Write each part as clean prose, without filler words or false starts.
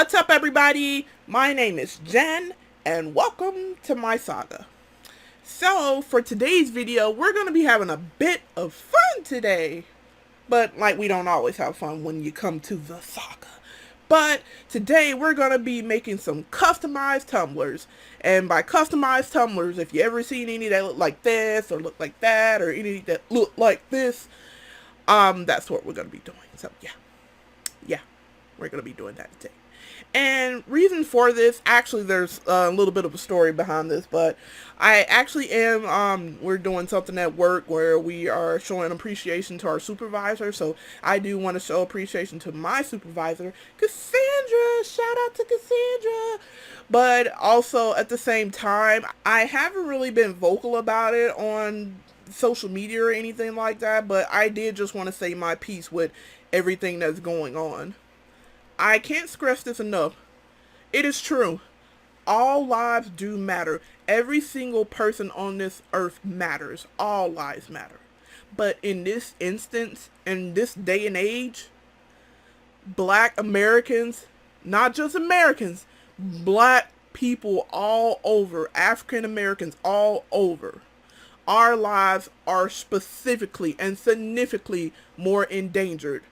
What's up, everybody? My name is Jen, and welcome to my saga. So, for today's video, we're going to be having a bit of fun today. But, like, we don't always have fun when you come to the saga. But, today, we're going to be making some customized tumblers. And by customized tumblers, if you ever seen any that look like this, or look like that, or any that look like this, that's what we're going to be doing. So, yeah, we're going to be doing that today. And reason for this, actually there's a little bit of a story behind this, but I actually am, we're doing something at work where we are showing appreciation to our supervisor, so I do want to show appreciation to my supervisor, Cassandra. Shout out to Cassandra. But also at the same time, I haven't really been vocal about it on social media or anything like that, but I did just want to say my piece with everything that's going on. I can't stress this enough. It is true. All lives do matter. Every single person on this earth matters. All lives matter. But in this instance, in this day and age, Black Americans, not just Americans, Black people all over, African Americans all over, our lives are specifically and significantly more endangered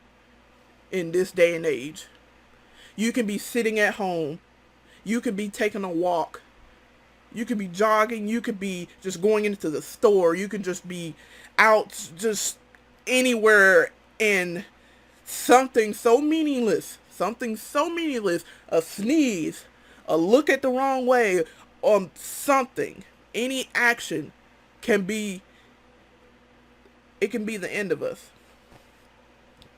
in this day and age. You can be sitting at home. You could be taking a walk. You could be jogging. You could be just going into the store. You could just be out just anywhere, and something so meaningless, a sneeze, a look at the wrong way, something, any action can be the end of us.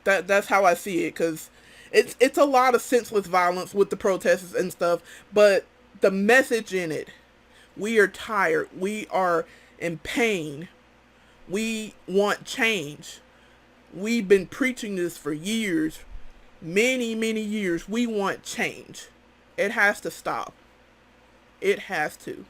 That's how I see it, because it's a lot of senseless violence with the protests and stuff, but the message in it, we are tired, we are in pain, we want change. We've been preaching this for years, many years. We want change. It has to stop. It has to.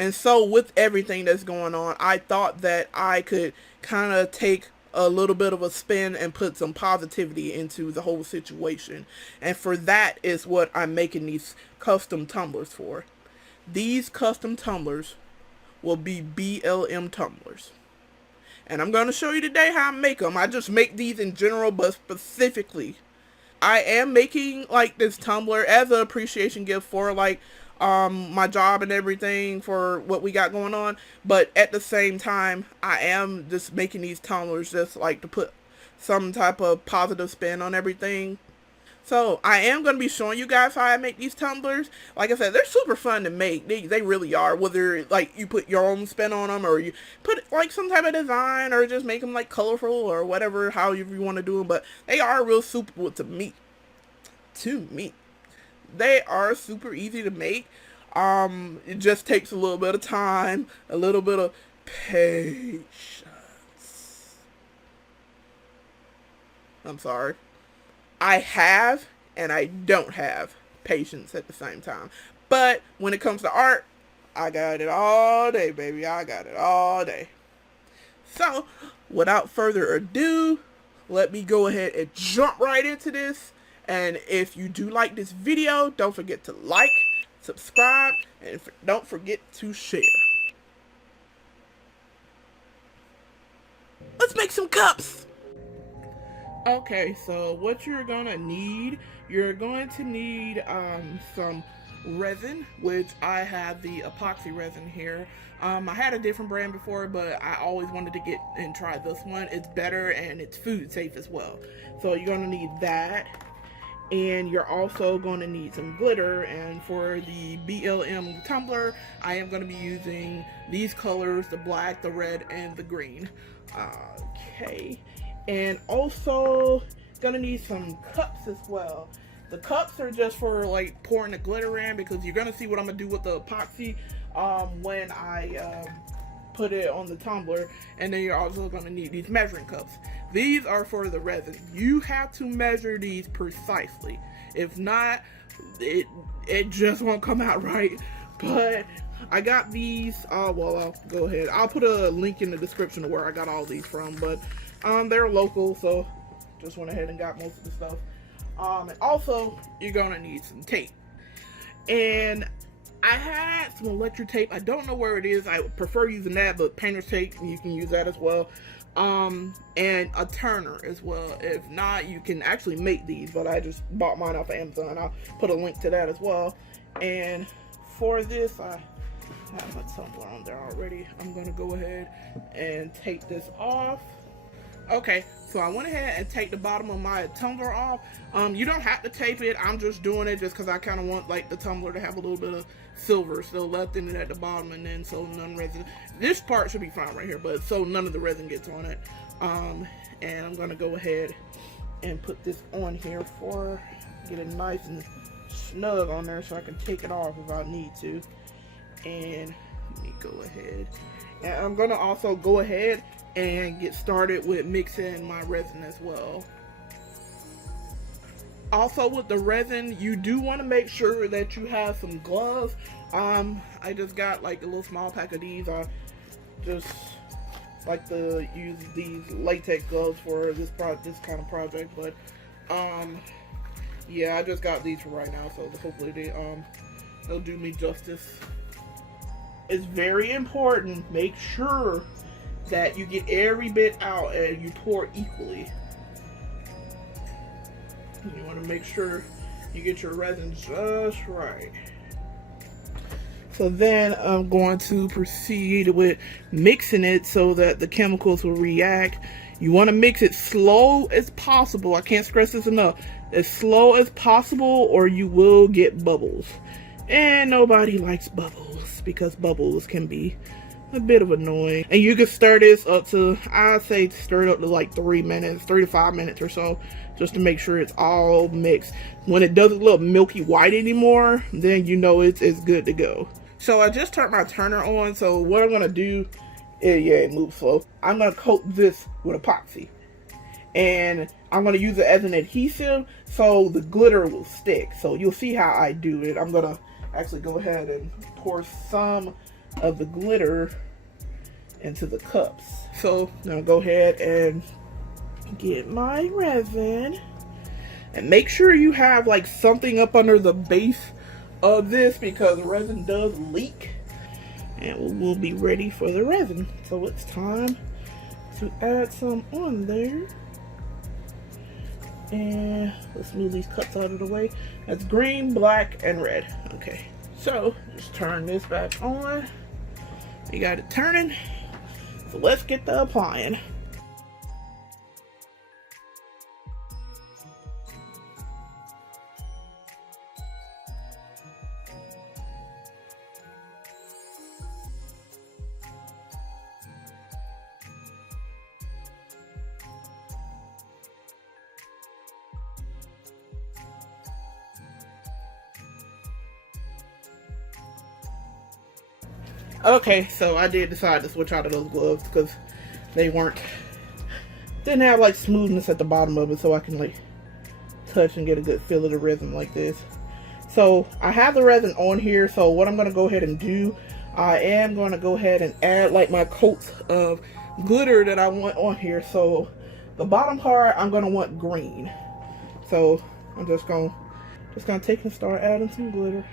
And so with everything that's going on, I thought that I could kind of take a little bit of a spin and put some positivity into the whole situation. And for that is what I'm making these custom tumblers for. These custom tumblers will be BLM tumblers. And I'm going to show you today how I make them. I just make these in general, but specifically, I am making like this tumbler as an appreciation gift for like my job and everything, for what we got going on. But at the same time, I am just making these tumblers just like to put some type of positive spin on everything. So I am going to be showing you guys how I make these tumblers. Like I said, they're super fun to make. They really are. Whether like you put your own spin on them, or you put like some type of design, or just make them like colorful, or whatever, however you want to do them. But they are real super to me. They are super easy to make. It just takes a little bit of time, a little bit of patience. I'm sorry. I have and I don't have patience at the same time. But when it comes to art, I got it all day, baby. I got it all day. So, without further ado, let me go ahead and jump right into this. And if you do like this video, don't forget to like, subscribe, and don't forget to share. Let's make some cups! Okay, so what you're going to need some resin, which I have the epoxy resin here. I had a different brand before, but I always wanted to get and try this one. It's better and it's food safe as well. So you're going to need that. And you're also going to need some glitter. And for the BLM tumbler, I am going to be using these colors, the black, the red, and the green. Okay. And also going to need some cups as well. The cups are just for like pouring the glitter in, because you're going to see what I'm going to do with the epoxy when I put it on the tumbler. And then you're also going to need these measuring cups. These are for the resin. You have to measure these precisely. If not, it just won't come out right. But I got these, well, I'll go ahead. I'll put a link in the description of where I got all these from. But they're local, so just went ahead and got most of the stuff. And also, you're gonna need some tape. And I had some electric tape. I don't know where it is. I prefer using that, but painter's tape, you can use that as well. And a turner as well. If not, you can actually make these, but I just bought mine off of Amazon. I'll put a link to that as well. And for this, I have my tumbler on there already. I'm gonna go ahead and take this off. Okay, so I went ahead and take the bottom of my tumbler off. You don't have to tape it. I'm just doing it just because I kind of want like the tumbler to have a little bit of silver still left in it at the bottom, and then so none resin. This part should be fine right here, but so none of the resin gets on it. And I'm gonna go ahead and put this on here for get it nice and snug on there so I can take it off if I need to. And let me go ahead. And I'm gonna also go ahead and get started with mixing my resin as well. Also with the resin, you do want to make sure that you have some gloves. I just got like a little small pack of these. I just like to use these latex gloves for this kind of project, but yeah, I just got these for right now, so hopefully they'll do me justice. It's very important, make sure that you get every bit out and you pour equally. You want to make sure you get your resin just right. So then I'm going to proceed with mixing it so that the chemicals will react. You want to mix it slow as possible. I can't stress this enough. As slow as possible or you will get bubbles. And nobody likes bubbles because bubbles can be a bit of annoying. And you can stir this up to, I'd say stir it up to like 3 minutes, 3 to 5 minutes or so, just to make sure it's all mixed. When it doesn't look milky white anymore, then you know it's good to go. So I just turned my turner on, so what I'm gonna do is, yeah, it moves slow. I'm gonna coat this with epoxy. And I'm gonna use it as an adhesive so the glitter will stick. So you'll see how I do it. I'm gonna actually go ahead and pour some of the glitter into the cups. So I'm gonna go ahead and get my resin and make sure you have like something up under the base of this because resin does leak, and we'll be ready for the resin. So it's time to add some on there, and let's move these cups out of the way. That's green, black, and red. Okay, so just turn this back on. You got it turning, so let's get to applying. Okay, so I did decide to switch out of those gloves because they didn't have like smoothness at the bottom of it, so I can like touch and get a good feel of the resin like this. So I have the resin on here, so what I'm going to go ahead and do, I am going to go ahead and add like my coats of glitter that I want on here. So the bottom part I'm going to want green, so I'm just gonna take and start adding some glitter.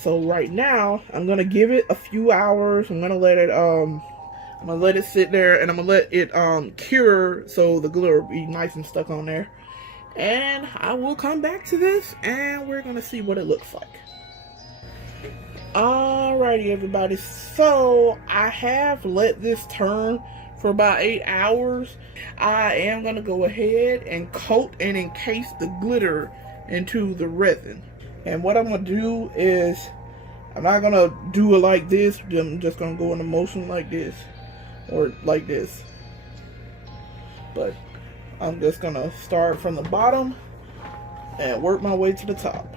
So right now, I'm gonna give it a few hours. I'm gonna let it sit there, and I'm gonna let it cure so the glitter will be nice and stuck on there. And I will come back to this, and we're gonna see what it looks like. Alrighty, everybody. So I have let this turn for about 8 hours. I am gonna go ahead and coat and encase the glitter into the resin. And what I'm gonna do is, I'm not gonna do it like this. I'm just gonna go into motion like this, or like this. but I'm just gonna start from the bottom and work my way to the top.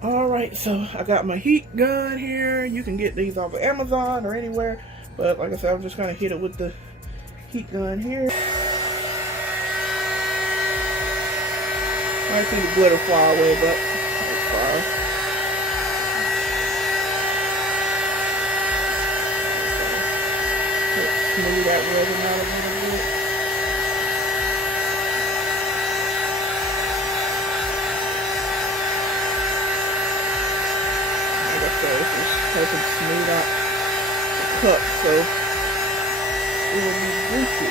Alright, so I got my heat gun here. You can get these off of Amazon or anywhere. But like I said, I'm just going to hit it with the heat gun here. I see the glitter fly away, but that's fine. Let's smooth that resin out a little bit. So it's just helping smooth out the cup so it will be goofy.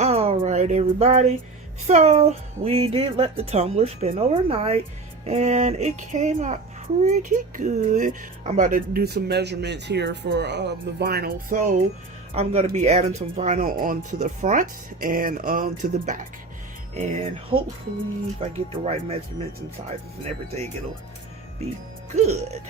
Alright everybody, so we did let the tumbler spin overnight and it came out pretty good. I'm about to do some measurements here for the vinyl, so I'm going to be adding some vinyl onto the front and to the back. And hopefully, if I get the right measurements and sizes and everything, it'll be good.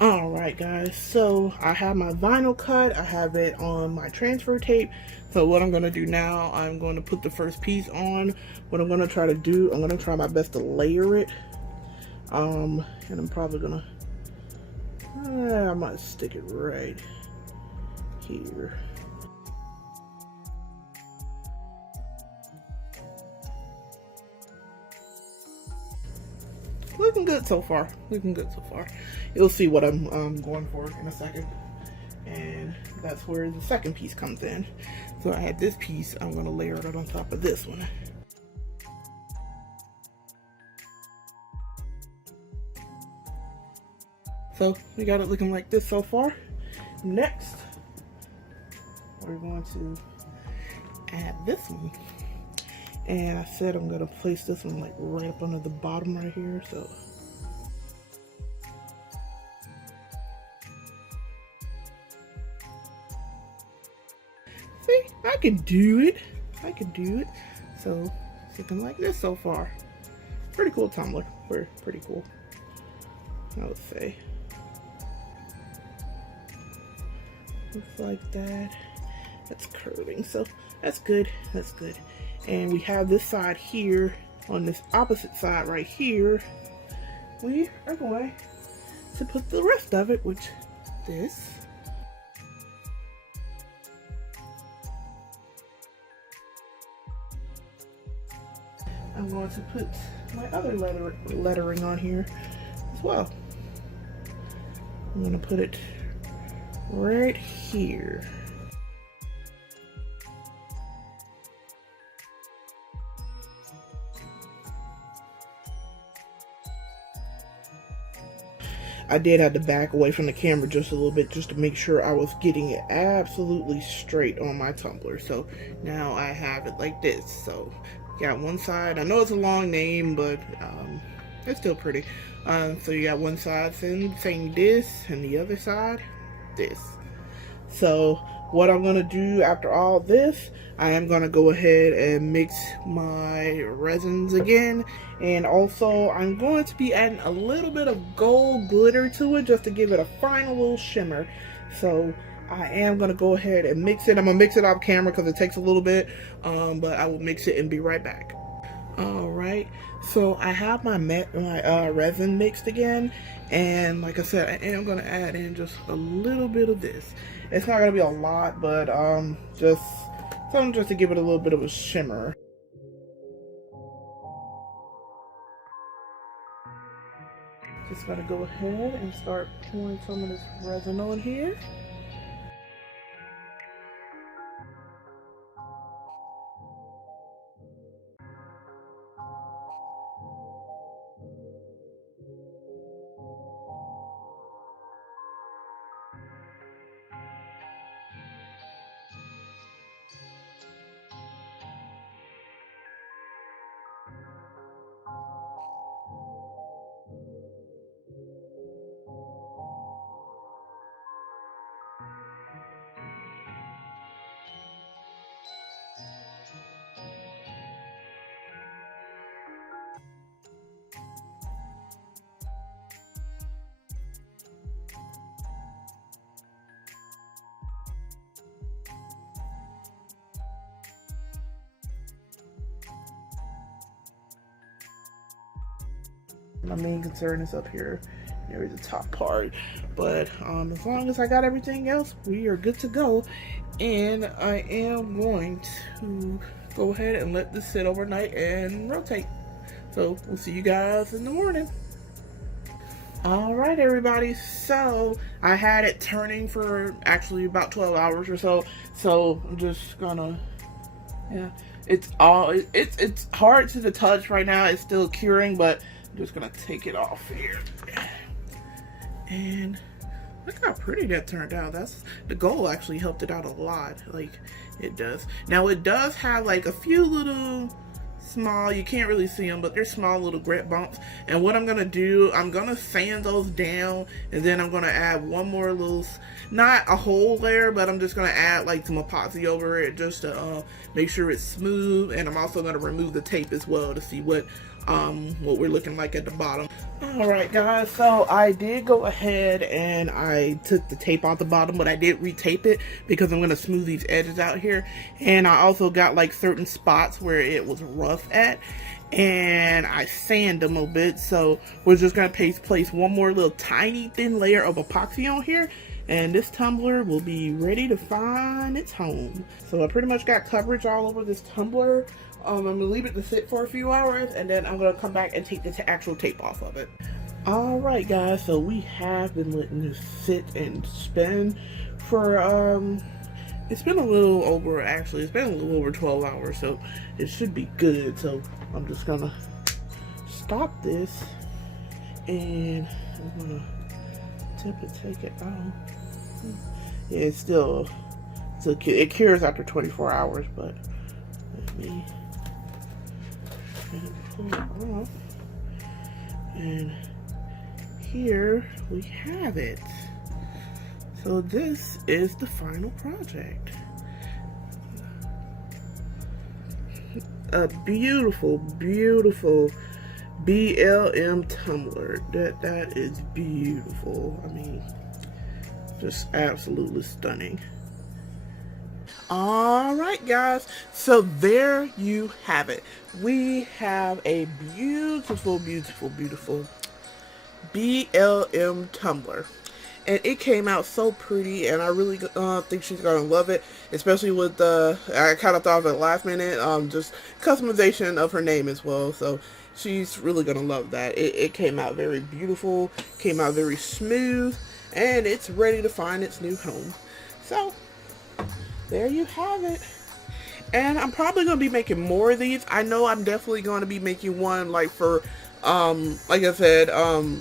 Alright guys, so I have my vinyl cut. I have it on my transfer tape. So what I'm going to do now, I'm going to put the first piece on. What I'm going to try to do, I'm going to try my best to layer it. And I'm probably going to I might stick it right here. Looking good so far. Looking good so far. You'll see what I'm going for in a second. And that's where the second piece comes in. So I had this piece, I'm going to layer it on top of this one. So we got it looking like this so far. Next, we're going to add this one. And I said I'm going to place this one like right up under the bottom right here. So see, I can do it. I can do it. So it's looking like this so far. Pretty cool tumbler. Pretty cool, I would say. Looks like that. That's curving, so that's good. That's good. And we have this side here. On this opposite side right here, we are going to put the rest of it, which this. I'm going to put my other lettering on here as well. I'm going to put it right here. I did have to back away from the camera just a little bit just to make sure I was getting it absolutely straight on my tumbler. So now I have it like this. So got one side, I know it's a long name, but it's still pretty. So you got one side saying this and the other side this. So what I'm going to do after all this, I am going to go ahead and mix my resins again. And also, I'm going to be adding a little bit of gold glitter to it just to give it a final little shimmer. So I am going to go ahead and mix it. I'm going to mix it off camera because it takes a little bit, but I will mix it and be right back. Alright, so I have my resin mixed again, and like I said, I am going to add in just a little bit of this. It's not going to be a lot, but just something just to give it a little bit of a shimmer. Just going to go ahead and start pouring some of this resin on here. My main concern is up here near the top part, but as long as I got everything else, we are good to go. And I am going to go ahead and let this sit overnight and rotate. So we'll see you guys in the morning. Alright everybody, so I had it turning for actually about 12 hours or so, so I'm just gonna, yeah, it's hard to the touch right now. It's still curing, but I'm just gonna take it off here. And look how pretty that turned out. That's the gold actually helped it out a lot. Like it does. Now it does have like a few little small, you can't really see them, but they're small little grit bumps. And what I'm gonna do, I'm gonna sand those down, and then I'm gonna add one more little, not a whole layer, but I'm just gonna add like some epoxy over it just to make sure it's smooth. And I'm also gonna remove the tape as well to see what we're looking like at the bottom. Alright guys, so I did go ahead and I took the tape off the bottom, but I did retape it because I'm going to smooth these edges out here. And I also got like certain spots where it was rough at, and I sand them a bit. So we're just going to place one more little tiny thin layer of epoxy on here, and this tumbler will be ready to find its home. So I pretty much got coverage all over this tumbler. I'm going to leave it to sit for a few hours, and then I'm going to come back and take the actual tape off of it. Alright guys, so we have been letting this sit and spin for, it's been a little over, actually, it's been a little over 12 hours, so it should be good. So I'm just going to stop this, and I'm going to tip and take it out. Yeah, it's still it cures after 24 hours, but let me pull it off, and here we have it. So this is the final project. A beautiful, beautiful BLM tumbler. That is beautiful. I mean, just absolutely stunning. Alright guys, so there you have it. We have a beautiful, beautiful, beautiful BLM tumbler. And it came out so pretty, and I really think she's going to love it, especially with the, I kind of thought of it last minute, just customization of her name as well. So she's really going to love that. It came out very beautiful, came out very smooth, and it's ready to find its new home. So there you have it. And I'm probably going to be making more of these. I know I'm definitely going to be making one like for, like I said,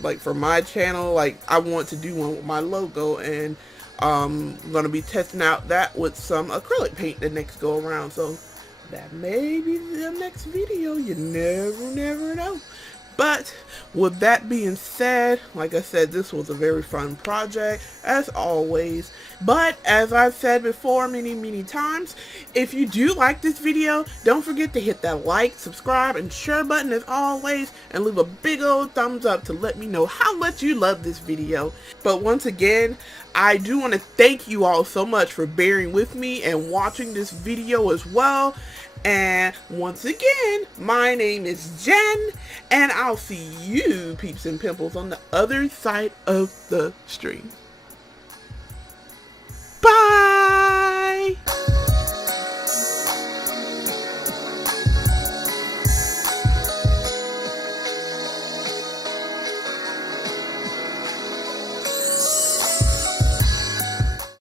like for my channel. Like I want to do one with my logo, and I'm going to be testing out that with some acrylic paint the next go around. So that may be the next video. You never know. But with that being said, like I said, this was a very fun project, as always. But as I've said before many times, if you do like this video, don't forget to hit that like, subscribe, and share button as always, and leave a big old thumbs up to let me know how much you love this video. But once again, I do want to thank you all so much for bearing with me and watching this video as well. And once again, my name is Jen, and I'll see you peeps and pimples on the other side of the stream. Bye!